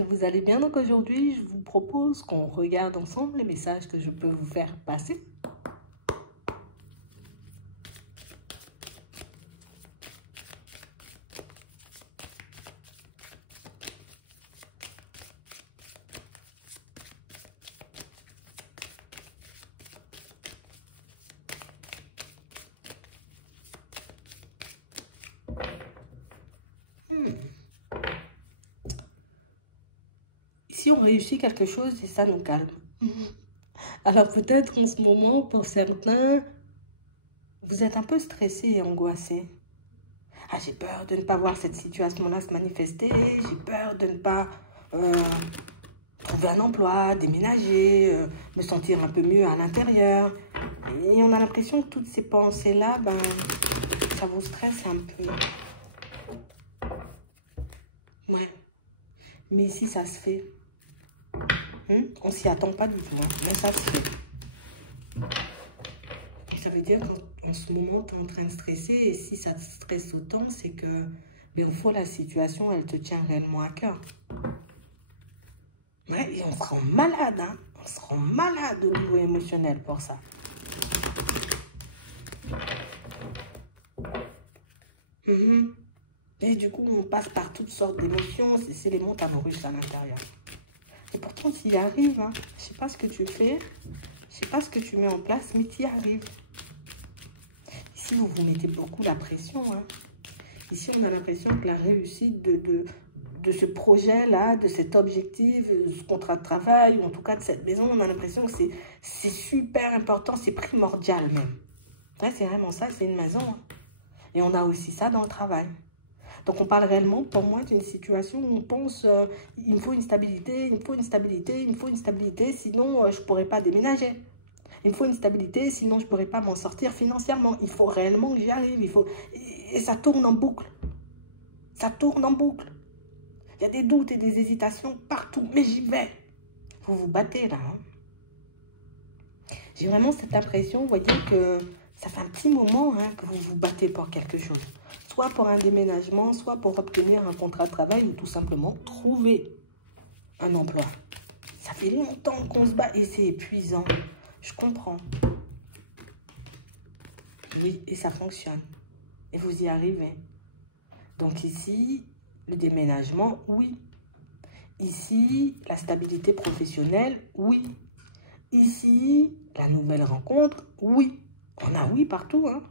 que vous allez bien. Donc aujourd'hui, je vous propose qu'on regarde ensemble les messages que je peux vous faire passer. Si on réussit quelque chose, et ça nous calme. Alors peut-être en ce moment, pour certains, vous êtes un peu stressé et angoissé. Ah, j'ai peur de ne pas voir cette situation-là se manifester, j'ai peur de ne pas trouver un emploi, déménager, me sentir un peu mieux à l'intérieur. Et on a l'impression que toutes ces pensées-là, ben, ça vous stresse un peu. Ouais. Mais ici, ça se fait. On s'y attend pas du tout, hein, mais ça se fait. Et ça veut dire qu'en ce moment, tu es en train de stresser, et si ça te stresse autant, c'est que, mais au fond, la situation, elle te tient réellement à cœur. Ouais, et on se rend malade, hein. On se rend malade au niveau émotionnel pour ça. Et du coup, on passe par toutes sortes d'émotions, c'est les montagnes russes à l'intérieur. Et pourtant, tu y arrives, hein. Je sais pas ce que tu fais, je sais pas ce que tu mets en place, mais tu y arrives. Ici, vous vous mettez beaucoup la pression, hein. Ici, on a l'impression que la réussite de ce projet-là, de cet objectif, ce contrat de travail, ou en tout cas de cette maison, on a l'impression que c'est super important, c'est primordial même. Ouais, c'est vraiment ça, c'est une maison, hein. Et on a aussi ça dans le travail. Donc, on parle réellement, pour moi, d'une situation où on pense il me faut une stabilité, il me faut une stabilité, il me faut une stabilité, sinon je ne pourrais pas déménager. Il me faut une stabilité, sinon je ne pourrais pas m'en sortir financièrement. Il faut réellement que j'y arrive. Et ça tourne en boucle. Ça tourne en boucle. Il y a des doutes et des hésitations partout, mais j'y vais. Vous vous battez là, hein. J'ai vraiment cette impression, vous voyez, que ça fait un petit moment, hein, que vous vous battez pour quelque chose. Soit pour un déménagement, soit pour obtenir un contrat de travail ou tout simplement trouver un emploi. Ça fait longtemps qu'on se bat et c'est épuisant. Je comprends. Oui, et ça fonctionne. Et vous y arrivez. Donc ici, le déménagement, oui. Ici, la stabilité professionnelle, oui. Ici, la nouvelle rencontre, oui. On a oui partout, hein.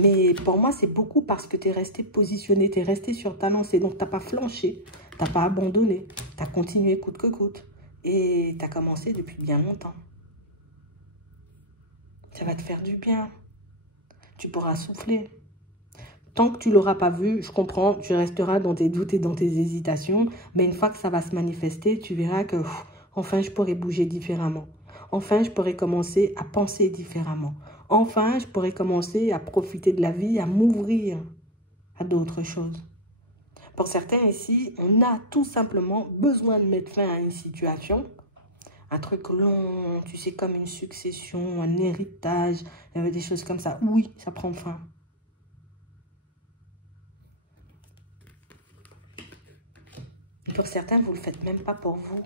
Mais pour moi, c'est beaucoup parce que tu es resté positionné, tu es resté sur ta lancée. Donc, tu n'as pas flanché, tu n'as pas abandonné. Tu as continué coûte que coûte. Et tu as commencé depuis bien longtemps. Ça va te faire du bien. Tu pourras souffler. Tant que tu ne l'auras pas vu, je comprends, tu resteras dans tes doutes et dans tes hésitations. Mais une fois que ça va se manifester, tu verras que enfin, je pourrais bouger différemment. Enfin, je pourrais commencer à penser différemment. Enfin, je pourrais commencer à profiter de la vie, à m'ouvrir à d'autres choses. Pour certains ici, on a tout simplement besoin de mettre fin à une situation. Un truc long, tu sais, comme une succession, un héritage, des choses comme ça. Oui, ça prend fin. Et pour certains, vous ne le faites même pas pour vous.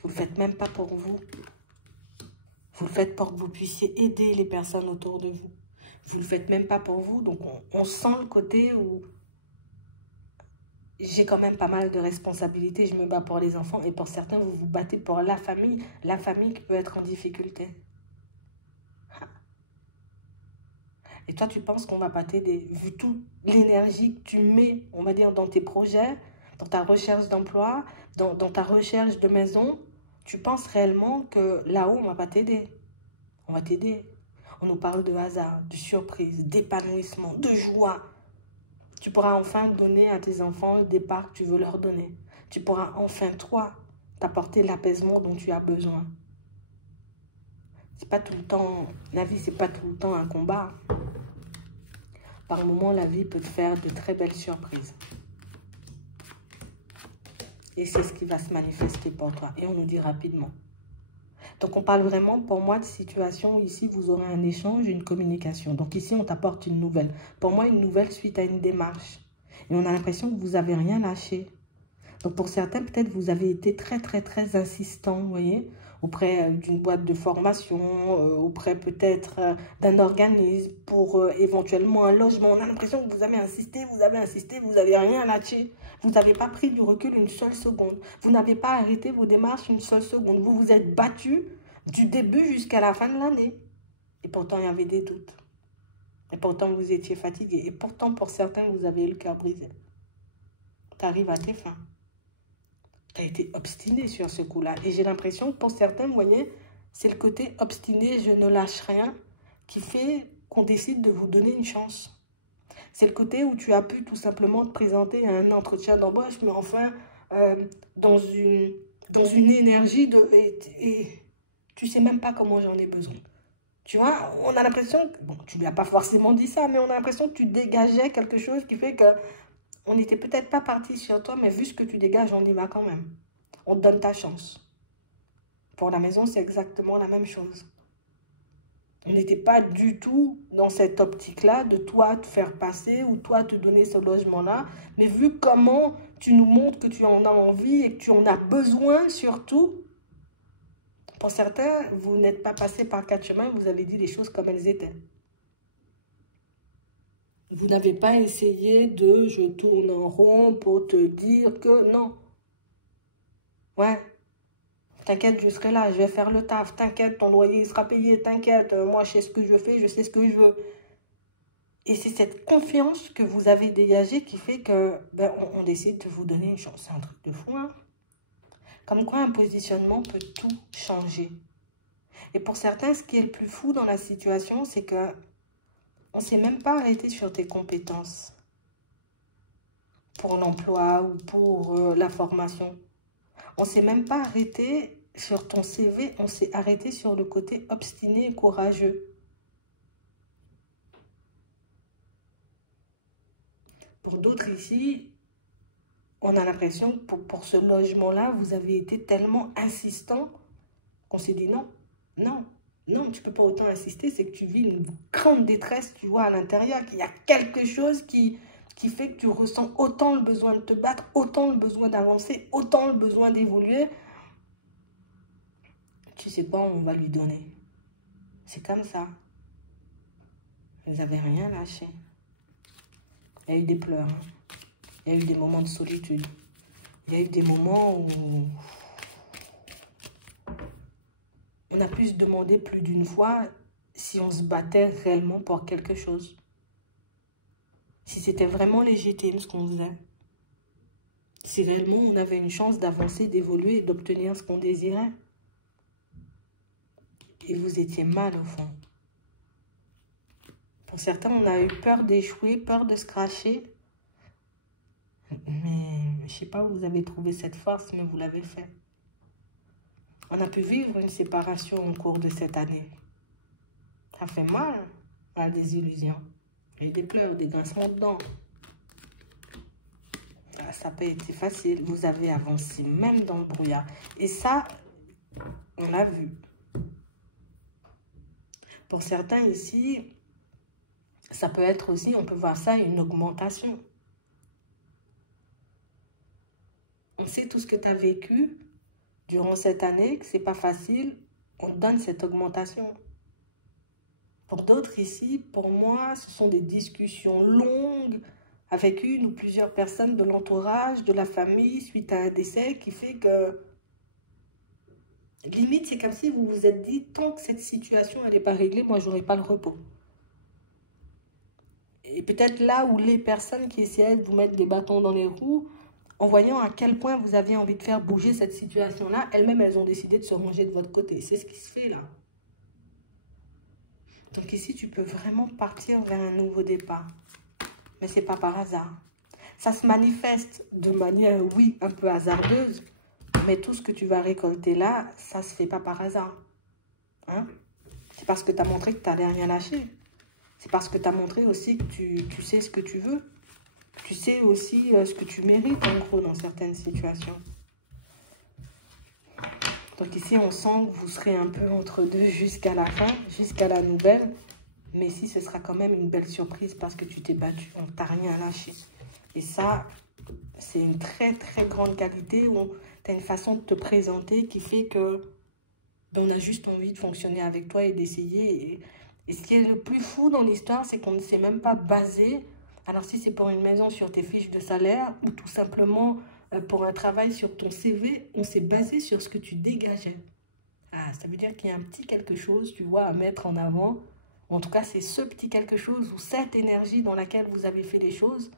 Vous ne le faites même pas pour vous. Vous le faites pour que vous puissiez aider les personnes autour de vous. Vous ne le faites même pas pour vous. Donc, on sent le côté où j'ai quand même pas mal de responsabilités. Je me bats pour les enfants. Et pour certains, vous vous battez pour la famille. La famille qui peut être en difficulté. Et toi, tu penses qu'on va pas t'aider. Vu toute l'énergie que tu mets, on va dire, dans tes projets, dans ta recherche d'emploi, dans ta recherche de maison, tu penses réellement que là-haut, on va pas t'aider. On va t'aider. On nous parle de hasard, de surprise, d'épanouissement, de joie. Tu pourras enfin donner à tes enfants le départ que tu veux leur donner. Tu pourras enfin, toi, t'apporter l'apaisement dont tu as besoin. C'est pas tout le temps, la vie, c'est pas tout le temps un combat. Par moments, la vie peut te faire de très belles surprises. Et c'est ce qui va se manifester pour toi. Et on nous dit rapidement. Donc, on parle vraiment, pour moi, de situation. Ici, vous aurez un échange, une communication. Donc, ici, on t'apporte une nouvelle. Pour moi, une nouvelle suite à une démarche. Et on a l'impression que vous n'avez rien lâché. Donc, pour certains, peut-être vous avez été très, très, très insistant, vous voyez, auprès d'une boîte de formation, auprès peut-être d'un organisme pour éventuellement un logement. On a l'impression que vous avez insisté, vous n'avez rien lâché. Vous n'avez pas pris du recul une seule seconde. Vous n'avez pas arrêté vos démarches une seule seconde. Vous vous êtes battu du début jusqu'à la fin de l'année. Et pourtant, il y avait des doutes. Et pourtant, vous étiez fatigué. Et pourtant, pour certains, vous avez eu le cœur brisé. Tu arrives à tes fins. Tu as été obstiné sur ce coup-là. Et j'ai l'impression que pour certains, vous voyez, c'est le côté obstiné, je ne lâche rien, qui fait qu'on décide de vous donner une chance. C'est le côté où tu as pu tout simplement te présenter à un entretien d'embauche, mais enfin, dans une énergie et tu ne sais même pas comment j'en ai besoin. Tu vois, on a l'impression, bon, tu ne lui as pas forcément dit ça, mais on a l'impression que tu dégageais quelque chose qui fait que on n'était peut-être pas parti sur toi, mais vu ce que tu dégages, on y va quand même. On te donne ta chance. Pour la maison, c'est exactement la même chose. On n'était pas du tout dans cette optique-là de toi te faire passer ou toi te donner ce logement-là. Mais vu comment tu nous montres que tu en as envie et que tu en as besoin surtout, pour certains, vous n'êtes pas passé par quatre chemins, vous avez dit les choses comme elles étaient. Vous n'avez pas essayé de « je tourne en rond » pour te dire que non. Ouais. T'inquiète, je serai là, je vais faire le taf. T'inquiète, ton loyer sera payé. T'inquiète, moi, je sais ce que je fais, je sais ce que je veux. Et c'est cette confiance que vous avez dégagée qui fait que on décide de vous donner une chance. C'est un truc de fou, hein? Comme quoi, un positionnement peut tout changer. Et pour certains, ce qui est le plus fou dans la situation, c'est que on ne s'est même pas arrêté sur tes compétences pour l'emploi ou pour la formation. On ne s'est même pas arrêté sur ton CV, on s'est arrêté sur le côté obstiné et courageux. Pour d'autres ici, on a l'impression que pour ce logement-là, vous avez été tellement insistant qu'on s'est dit non, non. Non, tu ne peux pas autant insister, c'est que tu vis une grande détresse, tu vois, à l'intérieur, qu'il y a quelque chose qui fait que tu ressens autant le besoin de te battre, autant le besoin d'avancer, autant le besoin d'évoluer. Tu sais pas, on va lui donner. C'est comme ça. Vous n'avez rien lâché. Il y a eu des pleurs, hein. Il y a eu des moments de solitude. Il y a eu des moments où on a pu se demander plus d'une fois si on se battait réellement pour quelque chose. Si c'était vraiment légitime ce qu'on faisait. Si réellement on avait une chance d'avancer, d'évoluer et d'obtenir ce qu'on désirait. Et vous étiez mal au fond. Pour certains, on a eu peur d'échouer, peur de se cracher. Mais je ne sais pas où vous avez trouvé cette force, mais vous l'avez fait. On a pu vivre une séparation au cours de cette année. Ça fait mal, la désillusion. Il y a eu des pleurs, des grincements de dents. Ça n'a pas été facile. Vous avez avancé même dans le brouillard. Et ça, on l'a vu. Pour certains ici, ça peut être aussi, on peut voir ça, une augmentation. On sait tout ce que tu as vécu durant cette année, que ce n'est pas facile, on te donne cette augmentation. Pour d'autres ici, pour moi, ce sont des discussions longues avec une ou plusieurs personnes de l'entourage, de la famille, suite à un décès, qui fait que, limite, c'est comme si vous vous êtes dit, tant que cette situation n'est pas réglée, moi, je n'aurai pas le repos. Et peut-être là où les personnes qui essayaient de vous mettre des bâtons dans les roues, en voyant à quel point vous aviez envie de faire bouger cette situation-là, elles-mêmes, elles ont décidé de se ranger de votre côté. C'est ce qui se fait là. Donc ici, tu peux vraiment partir vers un nouveau départ. Mais ce n'est pas par hasard. Ça se manifeste de manière, oui, un peu hasardeuse, mais tout ce que tu vas récolter là, ça ne se fait pas par hasard. Hein? C'est parce que tu as montré que tu n'allais rien lâcher. C'est parce que tu as montré aussi que tu sais ce que tu veux. Tu sais aussi ce que tu mérites, en gros, dans certaines situations. Donc ici, on sent que vous serez un peu entre deux jusqu'à la fin, jusqu'à la nouvelle. Mais ici, ce sera quand même une belle surprise parce que tu t'es battu. On ne t'a rien lâché. Et ça, c'est une très très grande qualité où tu as une façon de te présenter qui fait que on a juste envie de fonctionner avec toi et d'essayer. Et ce qui est le plus fou dans l'histoire, c'est qu'on ne s'est même pas basé. Alors si c'est pour une maison sur tes fiches de salaire ou tout simplement pour un travail sur ton CV, on s'est basé sur ce que tu dégageais. Ah, ça veut dire qu'il y a un petit quelque chose, tu vois, à mettre en avant. En tout cas, c'est ce petit quelque chose ou cette énergie dans laquelle vous avez fait les choses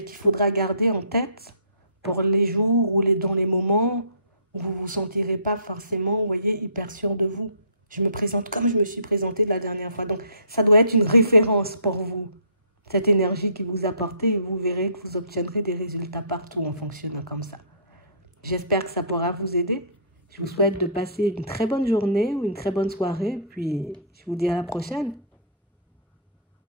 qu'il faudra garder en tête pour les jours ou dans les moments où vous ne vous sentirez pas forcément, vous voyez, hyper sûr de vous. Je me présente comme je me suis présentée la dernière fois. Donc, ça doit être une référence pour vous. Cette énergie qui vous apportez et vous verrez que vous obtiendrez des résultats partout en fonctionnant comme ça. J'espère que ça pourra vous aider. Je vous souhaite de passer une très bonne journée ou une très bonne soirée. Puis, je vous dis à la prochaine.